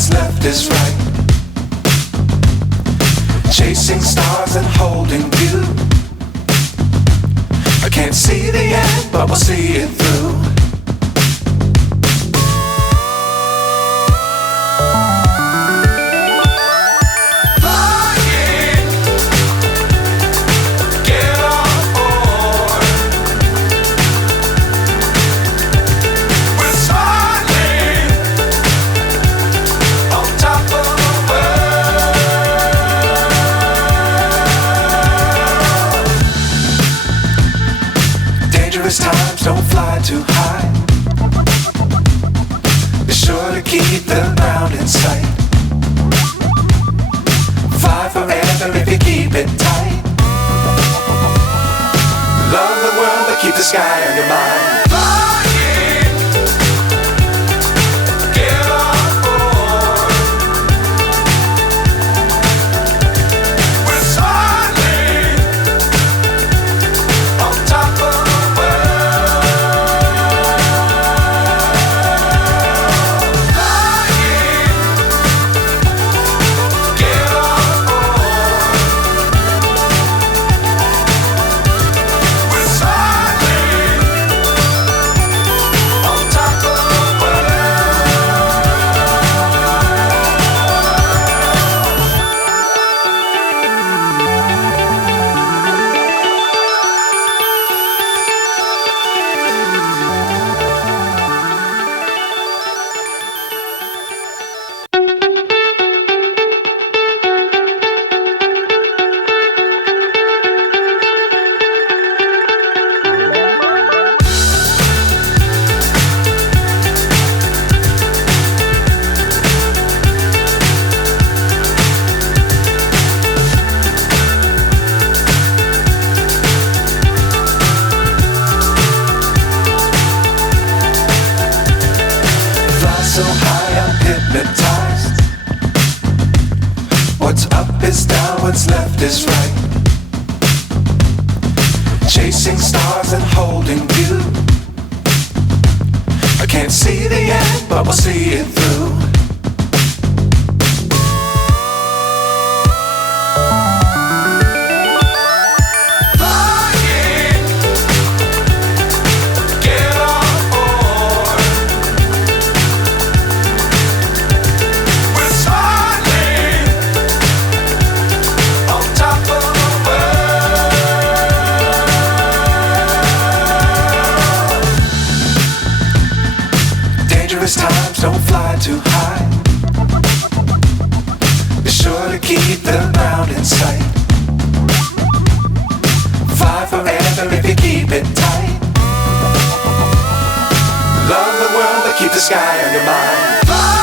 what's left is right. Chasing stars and holding you. I can't see the end, but we'll see it through. Times don't fly too high. Be sure to keep the ground in sight. Fly forever if you keep it tight. Love the world but keep the sky on your mind. So high I'm hypnotized. What's up is down, what's left is right. Chasing stars and holding you. I can't see the end, but we'll see it through. Times don't fly too high. Be sure to keep the ground in sight. Fly forever if you keep it tight. Love the world but keep the sky on your mind.